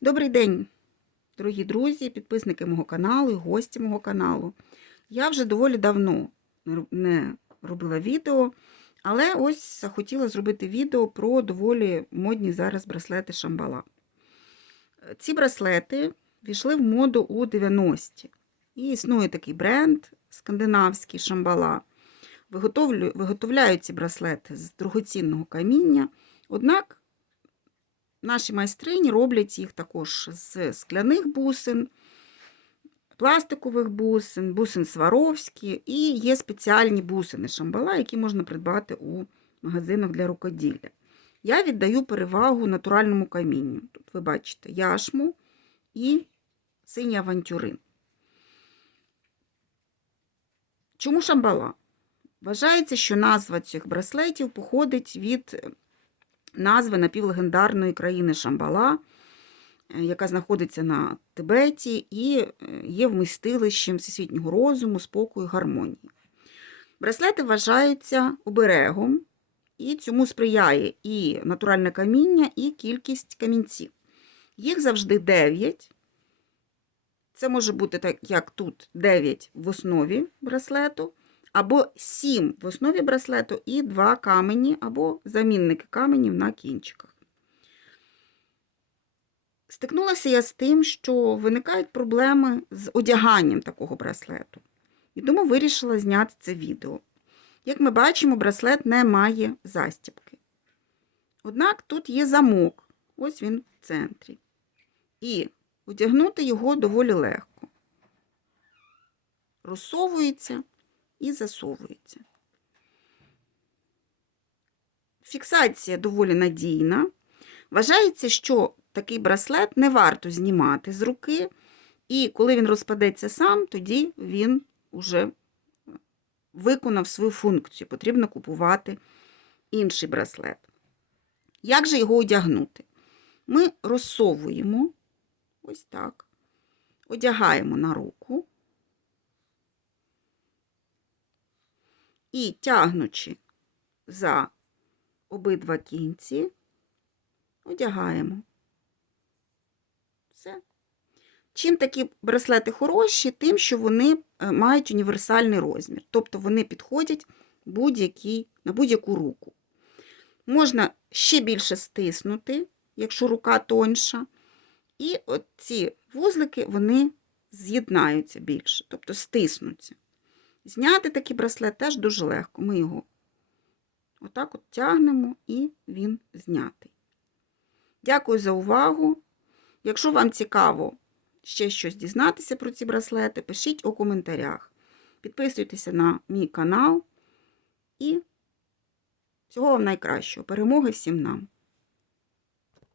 Добрий день, дорогі друзі, підписники мого каналу і гості мого каналу. Я вже доволі давно не робила відео, але ось захотіла зробити відео про доволі модні зараз браслети Шамбала. Ці браслети війшли в моду у 90-ті. І існує такий бренд скандинавський Шамбала. Виготовляють ці браслети з дорогоцінного каміння. Однак Наші майстрині роблять їх також з скляних бусин, пластикових бусин, бусин Сваровські і є спеціальні бусини шамбала, які можна придбати у магазинах для рукоділля. Я віддаю перевагу натуральному камінню. Тут ви бачите яшму і синій авантюрин. Чому шамбала? Вважається, що назва цих браслетів походить від назви напівлегендарної країни Шамбала, е, яка знаходиться на Тибеті і е, є вмістилищем всесвітнього розуму, спокою, гармонії. Браслети вважаються оберегом, і цьому сприяє і натуральне каміння, і кількість камінців. Їх завжди 9. Це може бути так, як тут 9 в основі браслету, або 7 в основі браслету і 2 камені, або замінники каменів на кінчиках. Стикнулася я з тим, що виникають проблеми з одяганням такого браслету. І тому вирішила зняти це відео. Як ми бачимо, браслет не має застібки. Однак тут є замок, ось він в центрі. І одягнути його доволі легко. Розсовується і засовується. Фіксація доволі надійна. Вважається, що такий браслет не варто знімати з руки, і коли він розпадеться сам, тоді він уже виконав свою функцію. Потрібно купувати інший браслет. Як же його одягнути? Ми розсовуємо ось так, одягаємо на руку. І тягнучи за обидва кінці, одягаємо. Все. Чим такі браслети хороші, тим, що вони е, мають універсальний розмір. Тобто вони підходять на будь-яку руку. Можна ще більше стиснути, якщо рука тонша. І от ці вузлики вони з'єднаються більше, тобто стиснуться. Зняти такий браслет теж дуже легко. Ми його отак от тягнемо і він знятий. Дякую за увагу. Якщо вам цікаво ще щось дізнатися про ці браслети, пишіть у коментарях. Підписуйтеся на мій канал і всього вам найкращого. Перемоги всім нам!